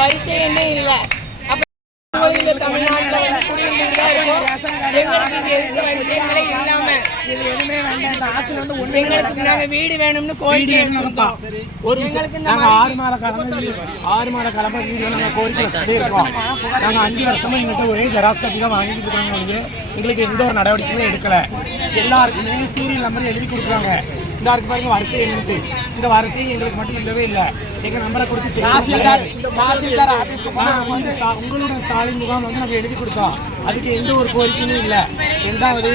வரிசை என்ன இல்ல. அப்ப இந்த தமிழ்நாட்டுல வந்து குடியிருந்துட்டு தான் இருக்கோம் எங்களுக்கு இங்க எதுக்கு வரிசைகளே இல்லாம. எங்களுக்கு நாங்க வீடு வேணும்னு கோரிக்கை வச்சிருந்தோம். ஒரு எங்களுக்கு நாங்க ஆறு மாத காலமா ஆறு மாத காலமா வீடு நாங்க கோரிக்கை வச்சுட்டே இருக்கோம். நாங்க அஞ்சு வருஷமா எங்கள்கிட்ட ஒரே ஜெராக்ஸ் காப்பி தான் வாங்கிட்டு இருக்காங்க எங்களுக்கு எந்த ஒரு நடவடிக்கையுமே எடுக்கல. எல்லாருக்குமே சீரியல் நம்பர் எழுதி கொடுக்குறாங்க. இந்த இருக்கு பாருங்க வரிசை என்னட்டு இந்த வரிசை எங்களுக்கு மட்டும் இல்லவே இல்லை. எங்க நம்பரை கொடுத்து உங்களோட ஸ்டாலின் முகாம் வந்து நம்ம எழுதி கொடுத்தோம். அதுக்கு எந்த ஒரு கோரிக்கையுமே இல்லை. ரெண்டாவது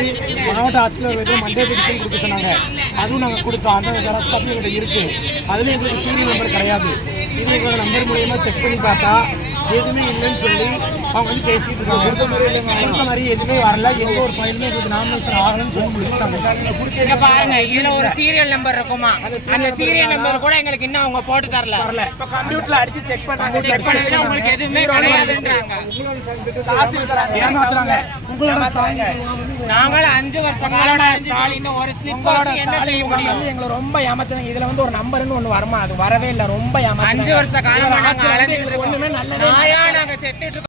மாவட்ட ஆட்சியர் வந்து மண்டே பெடிஷன் கொடுக்க சொன்னாங்க. அதுவும் நாங்கள் கொடுத்தோம். அந்த ஜெராக்ஸ் காப்பி எங்கள்கிட்ட இருக்கு. அதுல எங்களுக்கு சீரியல் நம்பர் கிடையாது. இது எங்களோட நம்பர் மூலியமா செக் பண்ணி பார்த்தா எதுவுமே இல்லைன்னு சொல்லி அவங்க வந்து பேசிட்டு இருக்காங்க. கொடுத்த மாதிரி எதுவுமே வரல. எந்த ஒரு ஃபைலுமே எங்களுக்கு நாமினேஷன் ஆகலன்னு சொல்லி முடிச்சிட்டாங்க. இங்க பாருங்க இதுல ஒரு சீரியல் நம்பர் இருக்குமா? அந்த சீரியல் நம்பர் கூட எங்களுக்கு இன்னும் அவங்க போட்டு தரல. வரல. கம்ப்யூட்டர்ல அடிச்சு செக் பண்ணாங்க. செக் பண்ணதுல உங்களுக்கு எதுவுமே கிடையாதுன்றாங்க. ஏமாத்துறாங்க. உங்களோட நாங்களும் அஞ்சு வருஷம் காலம் இந்த ஒரு ஸ்லிப் என்ன செய்ய முடியும்? எங்களை ரொம்ப ஏமாத்துறாங்க. இதுல வந்து ஒரு நம்பர்னு ஒண்ணு வருமா? அது வரவே இல்ல. ரொம்ப ஏமாத்துறாங்க. அஞ்சு வருஷ காலமா நாங்க அலைஞ்சிட்டு ஒண்ணுமே இருக்கோம் நல்லதே நாயா நாங்க செத்துட்டு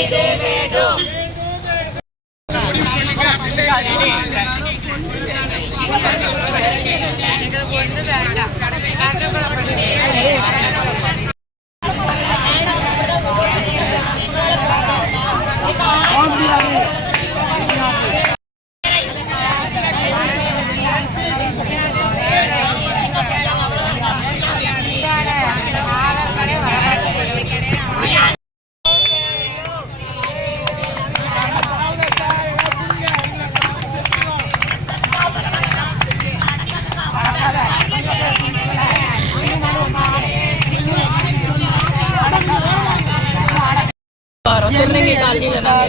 இருக்கோம் வரோம்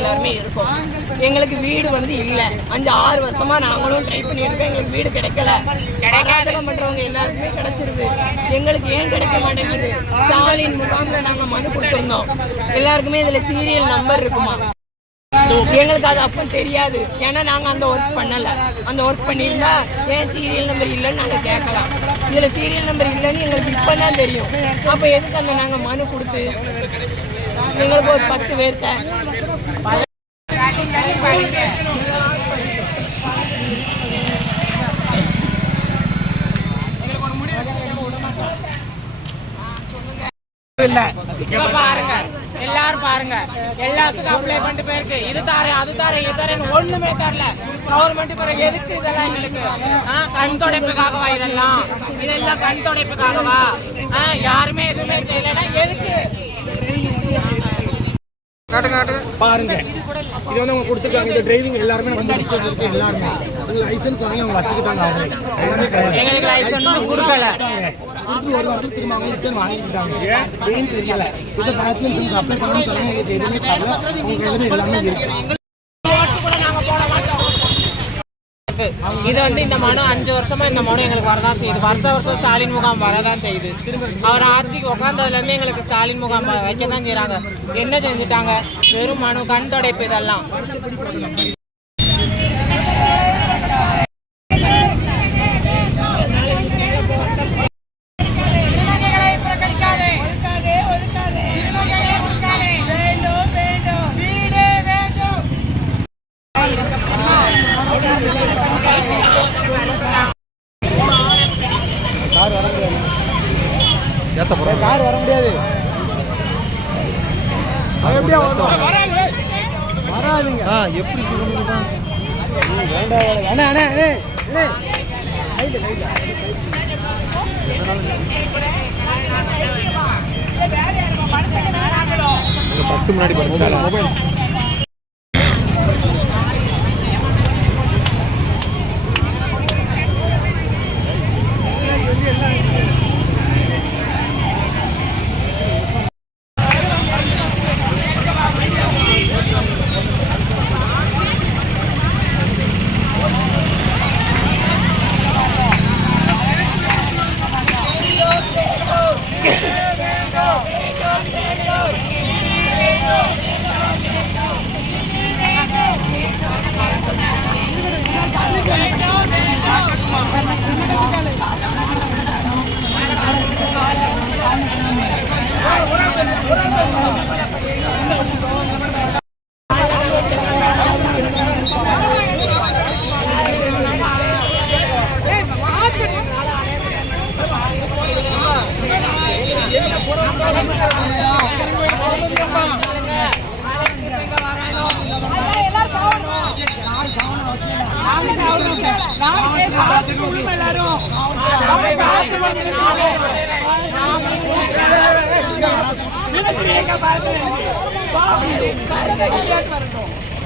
எல்லாருமே இருக்கோம். எங்களுக்கு வீடு வந்து இல்ல. அஞ்சு ஆறு வருஷமா நாங்களும் ட்ரை பண்ணியிருக்கோம் எங்களுக்கு வீடு கிடைக்கல. அராஜகம் பண்றவங்க எல்லாருக்குமே கிடைச்சிருது. எங்களுக்கு ஏன் கிடைக்க மாட்டேங்குது? ஸ்டாலின் முகாம்ல நாங்க மனு கொடுத்திருந்தோம். எல்லாருக்குமே இதுல சீரியல் நம்பர் இருக்குமா? எங்களுக்கு அது அப்போ தெரியாது. ஏன்னா நாங்க அந்த ஒர்க் பண்ணல. அந்த ஒர்க் பண்ணியிருந்தா ஏன் சீரியல் நம்பர் இல்லைன்னு நாங்க கேட்கலாம். இதுல சீரியல் நம்பர் இல்லைன்னு எங்களுக்கு இப்பதான் தெரியும். அப்ப எதுக்கு அந்த நாங்க மனு கொடுத்து? எங்களுக்கு ஒரு பத்து பேர் சார். இப்ப பாருங்க. எல்லாரும் பாருங்க. எல்லாத்துக்கும் அப்ளை பண்ணிட்டு போயிருக்கு. இது தாரேன் அது தாரேன் இது தாரேன்னு ஒண்ணுமே தரல. கவர்மெண்ட் பிறகு எதுக்கு இதெல்லாம் எங்களுக்கு? ஆ, கண் துடைப்புக்காகவா இதெல்லாம்? இதெல்லாம் கண் துடைப்புக்காகவா? ஆ, யாருமே எதுவுமே செய்யலைன்னா எதுக்கு? பாருங்க. இது வந்து அவங்க கொடுத்துருக்காங்க. இந்த டிரைவிங் எல்லாருமே நம்ம முடிச்சுட்டு எல்லாருமே. லைசன்ஸ் வாங்கி அவங்க வச்சுக்கிட்டாங்க அவங்களே. எல்லாமே கிடையாது. கொடுத்துட்டு ஒரு வாரம் திரும்ப அவங்க ரிட்டர்ன் வாங்கிக்கிட்டாங்க. ஏன்னு தெரியல. இது லைசன்ஸ் அப்ளை பண்ணணும்னு சொன்னாங்க எங்களுக்கு எதுவுமே தரல அவங்க எல்லாமே இருக்கு ஓட்டு கூட நாங்க போட மாட்டோம் இது வந்து இந்த மனு அஞ்சு வருஷமா இந்த மனு எங்களுக்கு வரதான் செய்யுது. வருஷ வருஷம் ஸ்டாலின் முகாம் வரதான் செய்யுது. அவர் ஆட்சிக்கு உட்காந்ததுல இருந்து எங்களுக்கு ஸ்டாலின் முகாம் வைக்க தான் செய்கிறாங்க என்ன செஞ்சுட்டாங்க? வெறும் மனு கண் தொடைப்பு இதெல்லாம். கார் வர முடியாது. அவன் எப்படியா வராதுங்க. ஆ எப்படி வேண்டாம் அண்ணா அண்ணா அண்ணே அண்ணே. Side side. பஸ் முன்னாடி மொபைல்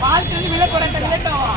வாழ்த்து விலை போராட்டம் இல்லட்டவா